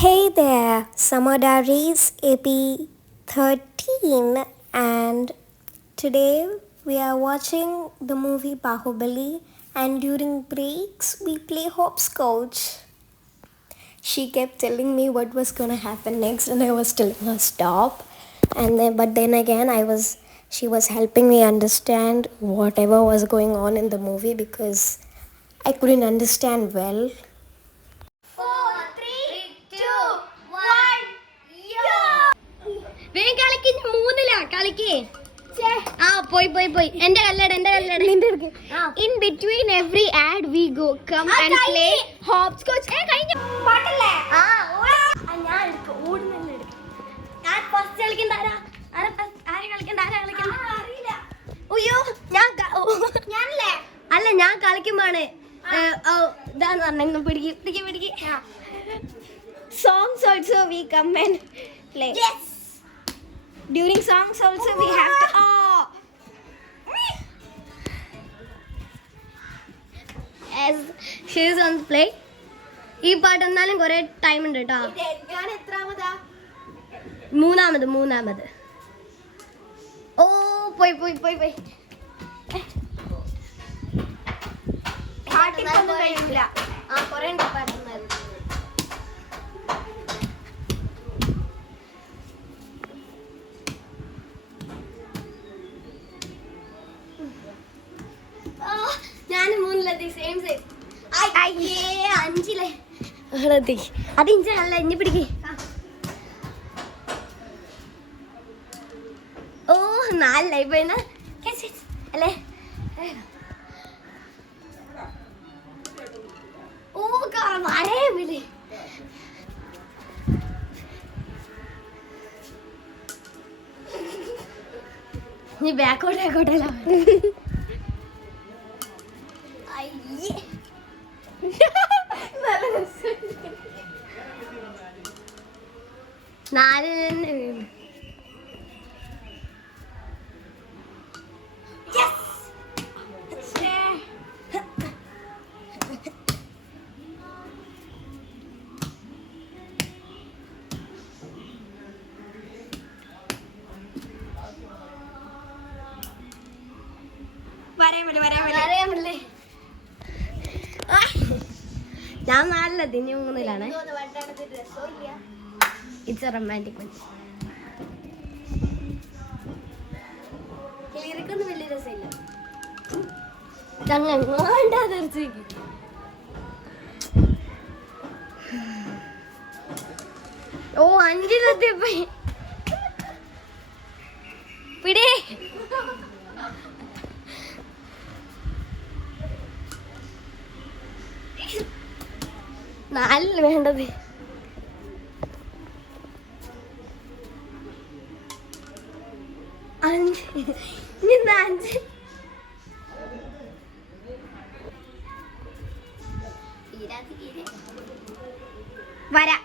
Hey there, Summer Diaries AP 13, and today we are watching the movie Bahubali, and during breaks we play hopscotch. She kept telling me what was gonna happen next, and I was telling her stop. But then again, she was helping me understand whatever was going on in the movie because I couldn't understand well. 4, 3, 2, 1, വേഗം കളിക്ക് മൂന്നിലാ കളിക്ക് ആ പോയി എന്റെ കല്ലട in between every ad we go come and play hopscotch കഴിഞ്ഞു പാട്ടല്ലേ ഞാൻ ഓടുന്നല്ലേ ഞാൻ ഫസ്റ്റ് കളിക്കണ്ട ആരെ കളിക്കണ്ട അറിയില്ല അയ്യോ ഞാനല്ലേ അല്ല ഞാൻ കളിക്കുമ്പോഴാണ് ഇതാന്ന് പറഞ്ഞ പിടിക്ക് songs also we come and play. Yes. During songs also we have to as she is on the play. ഈ പാട്ട് എന്നാലും കുറെ ടൈം ഉണ്ട് കേട്ടോ. ഞാൻ എത്രാമതാ? മൂന്നാമത്. ഓ പോയി. പാട്ടിപ്പൊന്നും കഴിയില്ല. കുറെ ഉണ്ട് പാട്ടുന്നത്. ഞാൻ മൂന്നിലെത്തി സെയിം അഞ്ചിലെ അത് ഇഞ്ചല്ല ഇഞ്ഞി പിടിക്ക് ഓ നാലിലായി പോയിന്ന അല്ലേ ഓ വരേമില്ലേ നീ ബാക്കോട്ടല്ല നാല് തന്നെ വീണു വരാമല്ലേ ഞാൻ നാലിലെത്തി ഇനി മൂന്നിലാണ് ഇറ്റ്സ് എ റൊമാൻറ്റിക് ലിറിക്കൊന്നും വലിയ രസമില്ല തീർച്ചയായും ഓ അഞ്ചിലെത്തിപ്പോയി പിടേ നാലില് വേണ്ടത് അഞ്ച് വരാ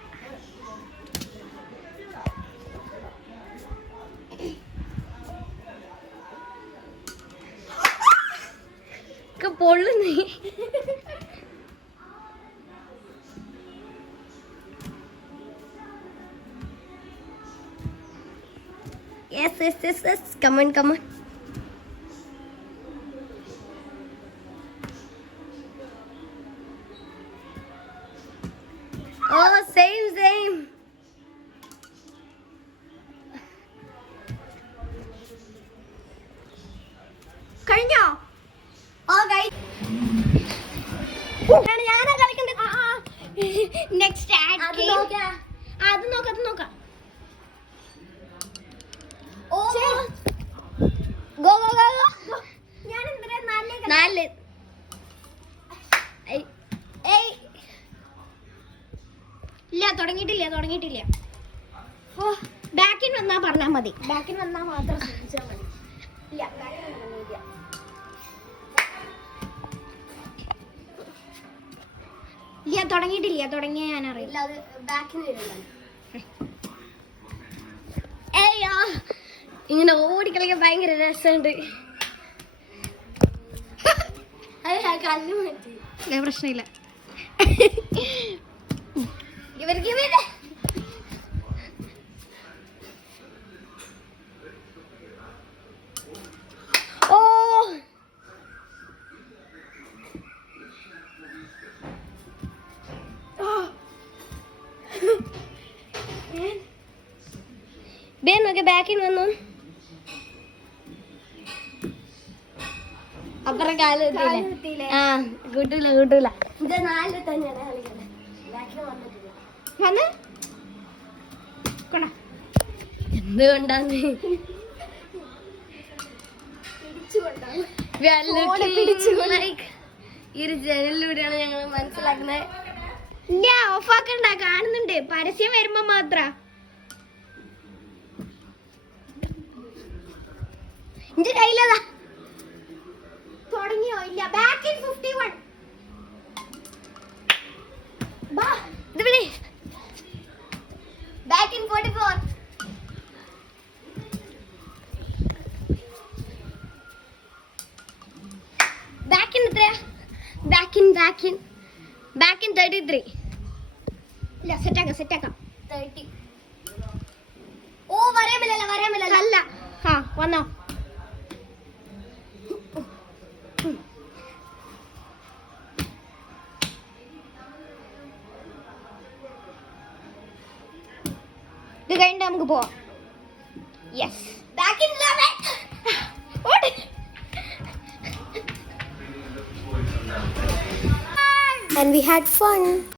പൊള്ളുന്നേ Yes. Come on. Oh, same. കഴിഞ്ഞോ? Oh, guys. ഞാനാ കളിക്കണ്ടേ? Next ad. അത് നോക്കാം. Go. ഞാൻ എന്തിനാ നാല് ഇല്ല തുടങ്ങിയിട്ടില്ല ഓ ബാക്കിൽ വന്നാ പറഞ്ഞാൽ മതി ബാക്കിൽ വന്നാ മാത്രം ശ്രദ്ധിച്ചാൽ മതി ഇല്ല തുടങ്ങിയിട്ടില്ല തുടങ്ങിയ ഞാൻ അറിയില്ല അത് ബാക്കിൽ ഇങ്ങനെ ഓടിക്കളിക്കാൻ ഭയങ്കര രസമുണ്ട് കല്ല് മാറ്റി പ്രശ്നമില്ല ഇവർക്ക് ബേ നോക്കി ബാക്കിൽ വന്നു. അപ്പുറം കാല് കുത്തിയില്ലേ? ആ കൂട്ടൂല കൂട്ടൂല. വന്ന് എന്തുകൊണ്ടാന്ന് ഈ ഒരു ജനലിലൂടെയാണ് ഞങ്ങൾ മനസ്സിലാക്കുന്നത്. ഇല്ല, ഓഫാക്കണ്ട, കാണുന്നുണ്ട്. പരസ്യം വരുമ്പോ മാത്ര. എന്റെ കയ്യിലതാ തുടങ്ങിയോ? ഇല്ല. Back in 51. Back in 44. Back in എത്രയാ? Back in 33. ഇല്ല, സെറ്റാക്കാം 30. ഓ വരാൻ പറ്റില്ല. അല്ല, ആ വന്നോ. ഇത് കഴിഞ്ഞിട്ട് നമുക്ക് പോവാം. Yes, back in 11. And we had fun.